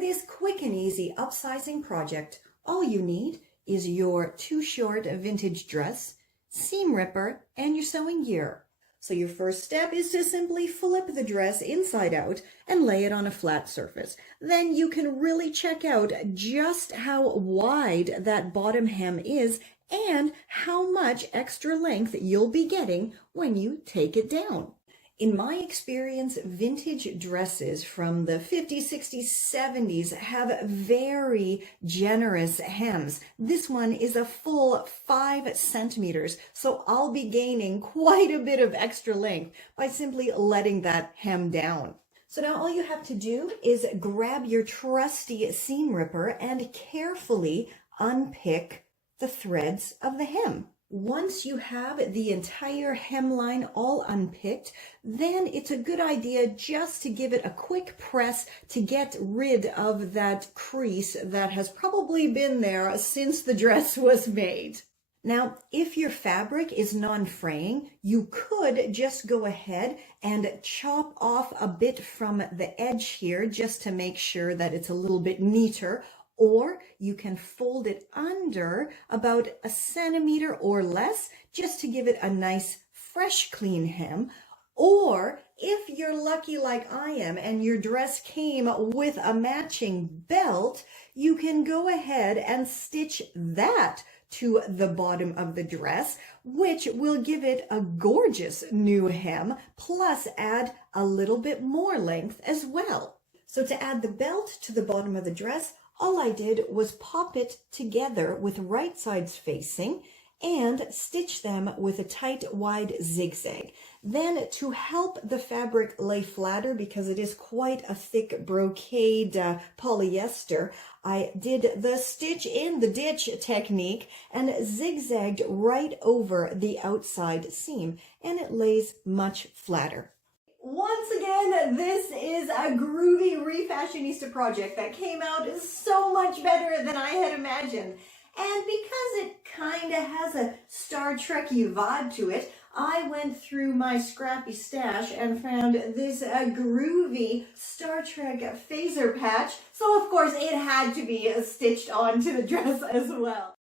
this quick and easy upsizing project, all you need is your too short vintage dress, seam ripper, and your sewing gear. So your first step is to simply flip the dress inside out and lay it on a flat surface. Then you can really check out just how wide that bottom hem is and how much extra length you'll be getting when you take it down. In my experience, vintage dresses from the 50s, 60s, 70s have very generous hems. This one is a full 5 centimeters, so I'll be gaining quite a bit of extra length by simply letting that hem down. So now all you have to do is grab your trusty seam ripper and carefully unpick the threads of the hem. Once you have the entire hemline all unpicked, then it's a good idea just to give it a quick press to get rid of that crease that has probably been there since the dress was made. Now, if your fabric is non-fraying, you could just go ahead and chop off a bit from the edge here just to make sure that it's a little bit neater. Or you can fold it under about a centimeter or less just to give it a nice, fresh, clean hem. Or if you're lucky like I am and your dress came with a matching belt, you can go ahead and stitch that to the bottom of the dress, which will give it a gorgeous new hem, plus add a little bit more length as well. So to add the belt to the bottom of the dress, all I did was pop it together with right sides facing and stitch them with a tight wide zigzag. Then to help the fabric lay flatter, because it is quite a thick brocade polyester, I did the stitch in the ditch technique and zigzagged right over the outside seam, and it lays much flatter. Once again, this is a groovy Refashionista project that came out so much better than I had imagined. And because it kind of has a Star Trek-y vibe to it, I went through my scrappy stash and found this groovy Star Trek phaser patch. So of course it had to be stitched onto the dress as well.